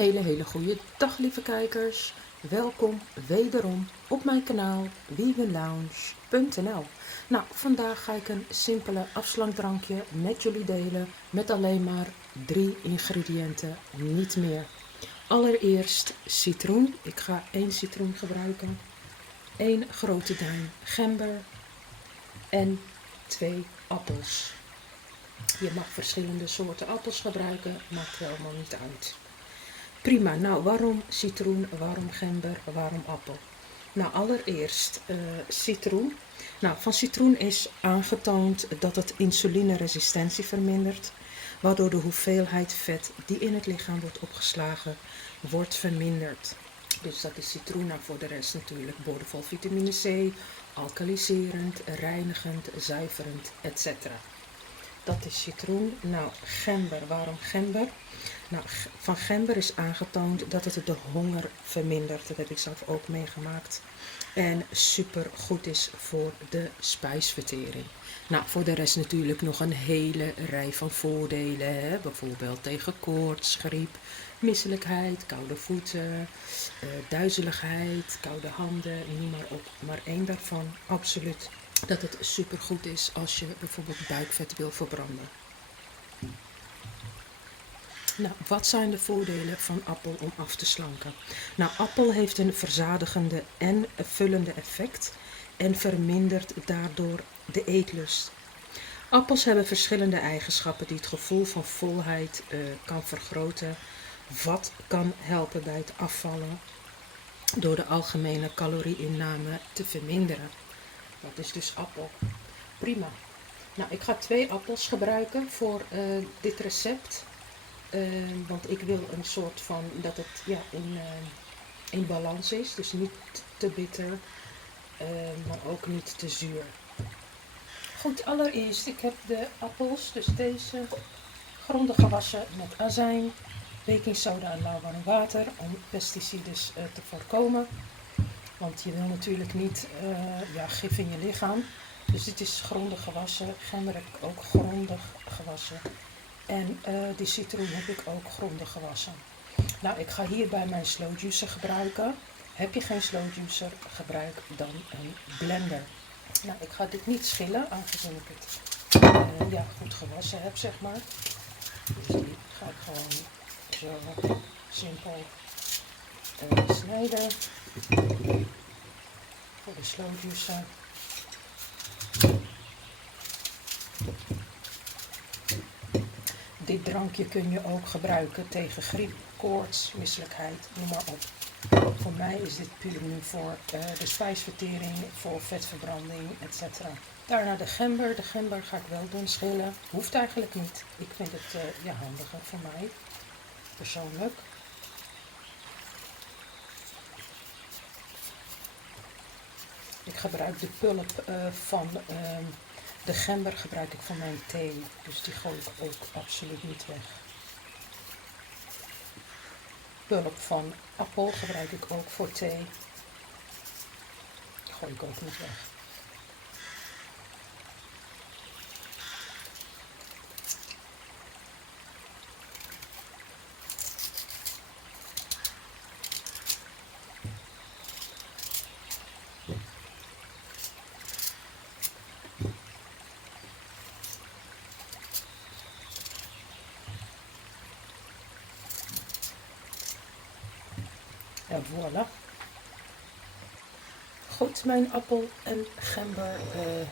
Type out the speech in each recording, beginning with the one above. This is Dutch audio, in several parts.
hele goede dag, lieve kijkers. Welkom wederom op mijn kanaal veganlounge.nl. Nou, vandaag ga ik een simpele afslankdrankje met jullie delen met alleen maar 3 ingrediënten, niet meer. Allereerst citroen. Ik ga 1 citroen gebruiken, 1 grote duim gember en 2 appels. Je mag verschillende soorten appels gebruiken, maakt helemaal niet uit. Prima, nou waarom citroen, waarom gember, waarom appel? Nou allereerst citroen. Nou, van citroen is aangetoond dat het insulineresistentie vermindert, waardoor de hoeveelheid vet die in het lichaam wordt opgeslagen, wordt verminderd. Dus dat is citroen. Nou, voor de rest natuurlijk boordevol vitamine C, alkaliserend, reinigend, zuiverend, etc. Dat is citroen. Nou, gember. Waarom gember? Nou, van gember is aangetoond dat het de honger vermindert. Dat heb ik zelf ook meegemaakt. En super goed is voor de spijsvertering. Nou, voor de rest natuurlijk nog een hele rij van voordelen. Hè? Bijvoorbeeld tegen koorts, griep, misselijkheid, koude voeten, duizeligheid, koude handen, noem maar op. Maar 1 daarvan, absoluut, dat het super goed is als je bijvoorbeeld buikvet wil verbranden. Nou, wat zijn de voordelen van appel om af te slanken? Nou, appel heeft een verzadigende en vullende effect en vermindert daardoor de eetlust. Appels hebben verschillende eigenschappen die het gevoel van volheid kan vergroten, wat kan helpen bij het afvallen door de algemene calorieinname te verminderen. Dat is dus appel. Prima. Nou, ik ga 2 appels gebruiken voor dit recept. Want ik wil een soort van, dat het in balans is. Dus niet te bitter, maar ook niet te zuur. Goed, allereerst, ik heb de appels, dus deze, grondig gewassen met azijn, baking soda en lauwwarm water om pesticides te voorkomen. Want je wil natuurlijk niet gif in je lichaam. Dus dit is grondig gewassen. Gember heb ik ook grondig gewassen. En die citroen heb ik ook grondig gewassen. Nou, ik ga hierbij mijn slow juicer gebruiken. Heb je geen slow juicer, gebruik dan een blender. Nou, ik ga dit niet schillen, aangezien ik het goed gewassen heb, zeg maar. Dus die ga ik gewoon zo simpel snijden. Voor de slow juicer. Dit drankje kun je ook gebruiken tegen griep, koorts, misselijkheid, noem maar op. Voor mij is dit puur nu voor de spijsvertering, voor vetverbranding, etc. Daarna de gember. De gember ga ik wel doen schillen. Hoeft eigenlijk niet. Ik vind het handiger voor mij, persoonlijk. Ik gebruik de pulp van de gember gebruik ik voor mijn thee, dus die gooi ik ook absoluut niet weg. Pulp van appel gebruik ik ook voor thee, die gooi ik ook niet weg. En voilà. Goed, mijn appel en gember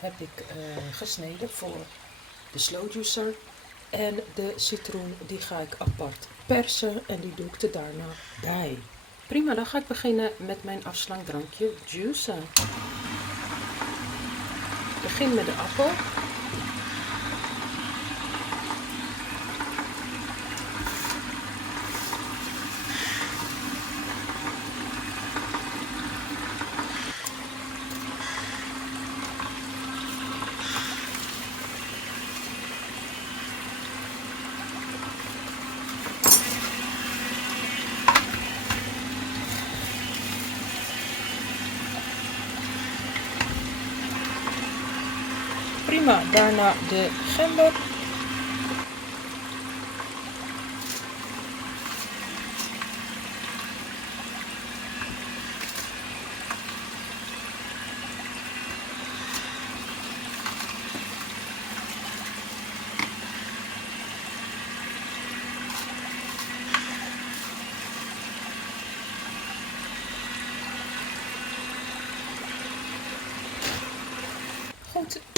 heb ik gesneden voor de slow juicer. En de citroen die ga ik apart persen en die doe ik er daarna bij. Prima, dan ga ik beginnen met mijn afslankdrankje juicen. Ik begin met de appel. Prima, daarna de gember.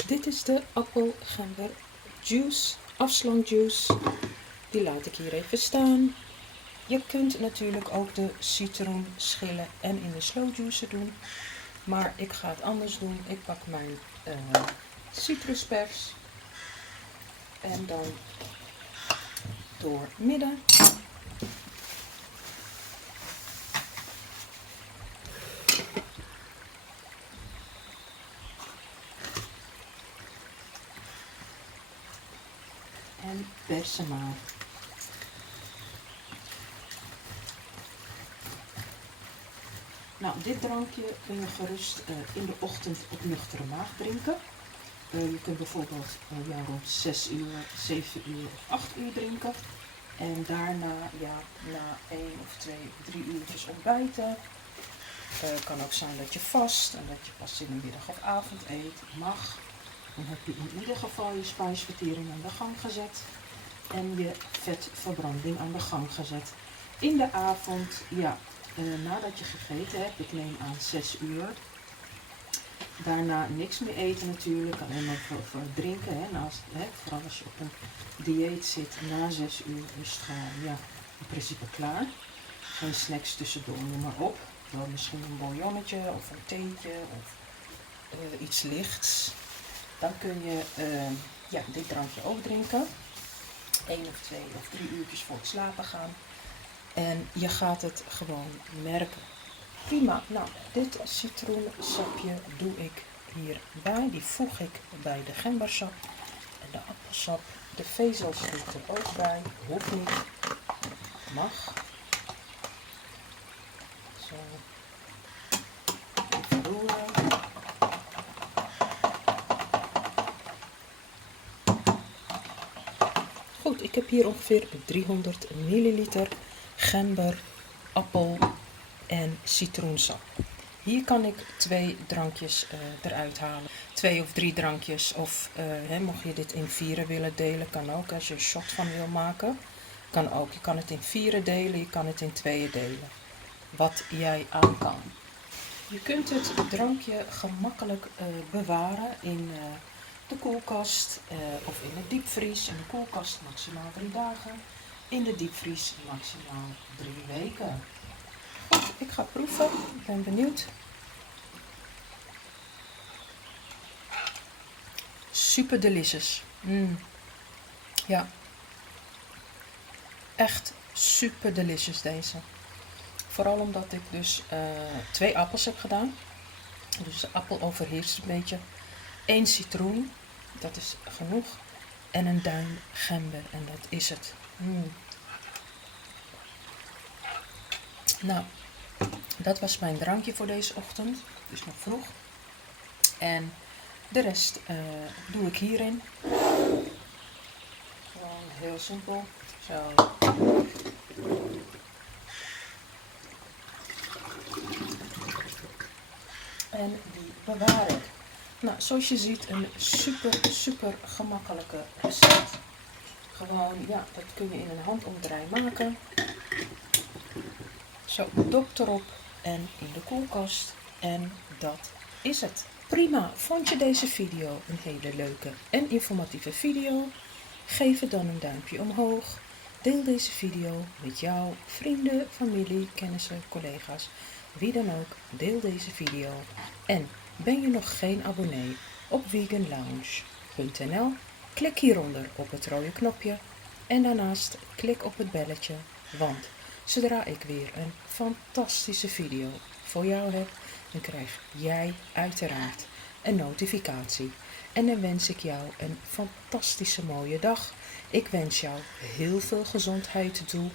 dit is de appelgember juice, afslankjuice. Die laat ik hier even staan. Je kunt natuurlijk ook de citroen schillen en in de slow juicer doen. Maar ik ga het anders doen. Ik pak mijn citruspers. En dan door midden. En persen maar. Nou, dit drankje kun je gerust in de ochtend op nuchtere maag drinken. Je kunt bijvoorbeeld rond 6 uur, 7 uur of 8 uur drinken. En daarna na 1 of 2, 3 uurtjes ontbijten. Het kan ook zijn dat je vast en dat je pas in de middag of avond eet. Mag. Dan heb je in ieder geval je spijsvertering aan de gang gezet. En je vetverbranding aan de gang gezet. In de avond, nadat je gegeten hebt, ik neem aan 6 uur. Daarna niks meer eten natuurlijk, alleen maar voor drinken. Vooral als je op een dieet zit, na 6 uur is het gewoon in principe klaar. Geen snacks tussendoor, noem maar op. Wel misschien een bouillonnetje of een theetje of iets lichts. Dan kun je dit drankje ook drinken. 1 of 2 of 3 uurtjes voor het slapen gaan. En je gaat het gewoon merken. Prima. Nou, dit citroensapje doe ik hierbij. Die voeg ik bij de gembersap en de appelsap. De vezels doe ik er ook bij. Hoeft niet. Mag. Zo. Even roeren. Goed, ik heb hier ongeveer 300 milliliter gember, appel en citroensap. Hier kan ik 2 drankjes eruit halen. 2 of 3 drankjes. Of mocht je dit in 4 willen delen, kan ook. Als je een shot van wil maken, kan ook. Je kan het in 4 delen, je kan het in 2 delen. Wat jij aan kan. Je kunt het drankje gemakkelijk bewaren in de koelkast of in de diepvries. In de koelkast maximaal 3 dagen. In de diepvries maximaal 3 weken. Goed, ik ga proeven. Ik ben benieuwd. Super delicious. Ja. Echt super delicious deze. Vooral omdat ik dus 2 appels heb gedaan. Dus de appel overheerst een beetje. 1 citroen, dat is genoeg. En een duim gember en dat is het. Nou, dat was mijn drankje voor deze ochtend. Dus nog vroeg. En de rest doe ik hierin. Gewoon heel simpel. Zo. En die bewaar ik. Nou, zoals je ziet een super gemakkelijke recept. Gewoon, dat kun je in een handomdraai maken. Zo, dop erop en in de koelkast. En dat is het. Prima, vond je deze video een hele leuke en informatieve video? Geef het dan een duimpje omhoog. Deel deze video met jouw vrienden, familie, kennissen, collega's. Wie dan ook, deel deze video. En ben je nog geen abonnee op veganlounge.nl? Klik hieronder op het rode knopje. En daarnaast klik op het belletje, want zodra ik weer een fantastische video voor jou heb, dan krijg jij uiteraard een notificatie. En dan wens ik jou een fantastische mooie dag. Ik wens jou heel veel gezondheid toe.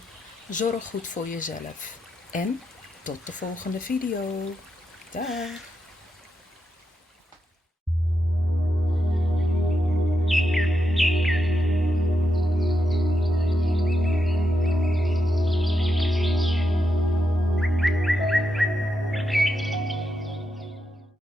Zorg goed voor jezelf. En tot de volgende video. Dag!